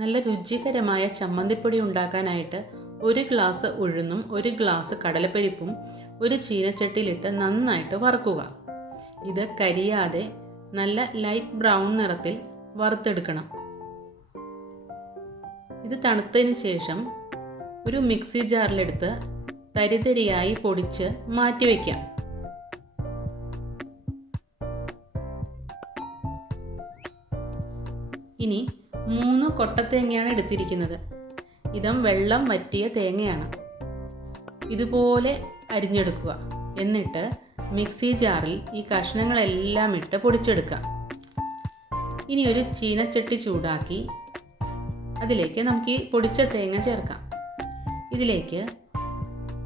നല്ല രുചികരമായ ചമ്മന്തിപ്പൊടി ഉണ്ടാക്കാനായിട്ട് 1 ഗ്ലാസ് ഉഴുന്നും 1 ഗ്ലാസ് കടലപ്പരിപ്പും ഒരു ചീനച്ചട്ടിയിലിട്ട് നന്നായിട്ട് വറുക്കുക. ഇത് കരിയാതെ നല്ല ലൈറ്റ് ബ്രൗൺ നിറത്തിൽ വറുത്തെടുക്കണം. ഇത് തണുത്തതിന് ശേഷം ഒരു മിക്സി ജാറിലെടുത്ത് തരിതരിയായി പൊടിച്ച് മാറ്റിവെക്കാം. ഇനി 3 കൊട്ടത്തേങ്ങയാണ് എടുത്തിരിക്കുന്നത്. ഇതും വെള്ളം വറ്റിയ തേങ്ങയാണ്. ഇതുപോലെ അരിഞ്ഞെടുക്കുക. എന്നിട്ട് മിക്സി ജാറിൽ ഈ കഷ്ണങ്ങളെല്ലാം ഇട്ട് പൊടിച്ചെടുക്കാം. ഇനി ഒരു ചീനച്ചട്ടി ചൂടാക്കി അതിലേക്ക് നമുക്ക് ഈ പൊടിച്ച തേങ്ങ ചേർക്കാം. ഇതിലേക്ക്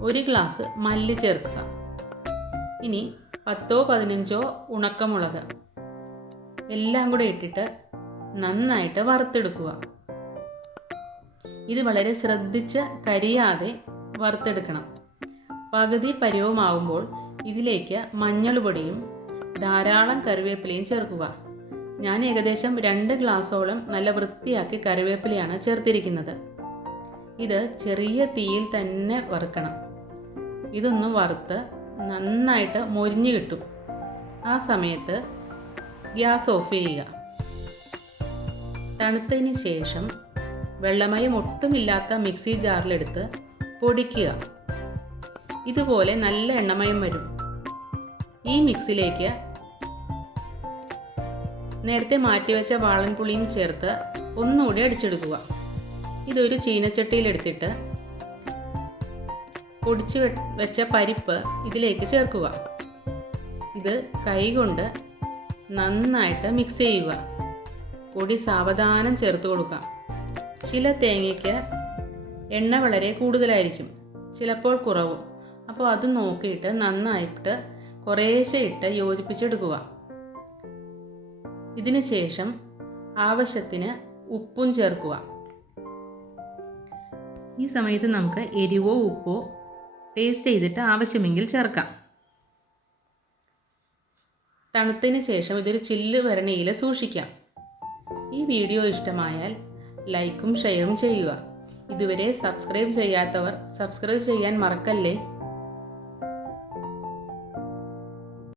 1 ഗ്ലാസ് മല്ലി ചേർക്കുക. ഇനി 10-15 ഉണക്കമുളക് എല്ലാം കൂടെ ഇട്ടിട്ട് നന്നായിട്ട് വറുത്തെടുക്കുക. ഇത് വളരെ ശ്രദ്ധിച്ച് കരിയാതെ വറുത്തെടുക്കണം. പകുതി പരുവമാവുമ്പോൾ ഇതിലേക്ക് മഞ്ഞൾ പൊടിയും ധാരാളം കറിവേപ്പിലയും ചേർക്കുക. ഞാൻ ഏകദേശം 2 ഗ്ലാസോളം നല്ല വൃത്തിയാക്കി കറിവേപ്പിലയാണ് ചേർത്തിരിക്കുന്നത്. ഇത് ചെറിയ തീയിൽ തന്നെ വറുക്കണം. ഇതൊന്ന് വറുത്ത് നന്നായിട്ട് മൊരിഞ്ഞ് കിട്ടും. ആ സമയത്ത് ഗ്യാസ് ഓഫ് ചെയ്യുക. തണുത്തതിന് ശേഷം വെള്ളമയം ഒട്ടുമില്ലാത്ത മിക്സി ജാറിലെടുത്ത് പൊടിക്കുക. ഇതുപോലെ നല്ല എണ്ണമയം വരും. ഈ മിക്സിലേക്ക് നേരത്തെ മാറ്റിവെച്ച വാളൻപുളിയും ചേർത്ത് ഒന്നുകൂടി അടിച്ചെടുക്കുക. ഇതൊരു ചീനച്ചട്ടിയിലെടുത്തിട്ട് പൊടിച്ച് വെച്ച പരിപ്പ് ഇതിലേക്ക് ചേർക്കുക. ഇത് കൈകൊണ്ട് നന്നായിട്ട് മിക്സ് ചെയ്യുക. പൊടി സാവധാനം ചേർത്ത് കൊടുക്കാം. ചില തേങ്ങയ്ക്ക് എണ്ണ വളരെ കൂടുതലായിരിക്കും, ചിലപ്പോൾ കുറവും. അപ്പോൾ അത് നോക്കിയിട്ട് നന്നായിട്ട് കുറേശ്ശെ ഇട്ട് യോജിപ്പിച്ചെടുക്കുക. ഇതിന് ശേഷം ആവശ്യത്തിന് ഉപ്പും ചേർക്കുക. ഈ സമയത്ത് നമുക്ക് എരിവോ ഉപ്പോ ടേസ്റ്റ് ചെയ്തിട്ട് ആവശ്യമെങ്കിൽ ചേർക്കാം. തണുത്തതിന് ശേഷം ഇതൊരു ചില്ല് ഭരണിയിൽ സൂക്ഷിക്കാം. ഈ വീഡിയോ ഇഷ്ടമായാൽ ലൈക്കും ഷെയറും ചെയ്യുക. ഇതുവരെ സബ്സ്ക്രൈബ് ചെയ്യാത്തവർ സബ്സ്ക്രൈബ് ചെയ്യാൻ മറക്കല്ലേ.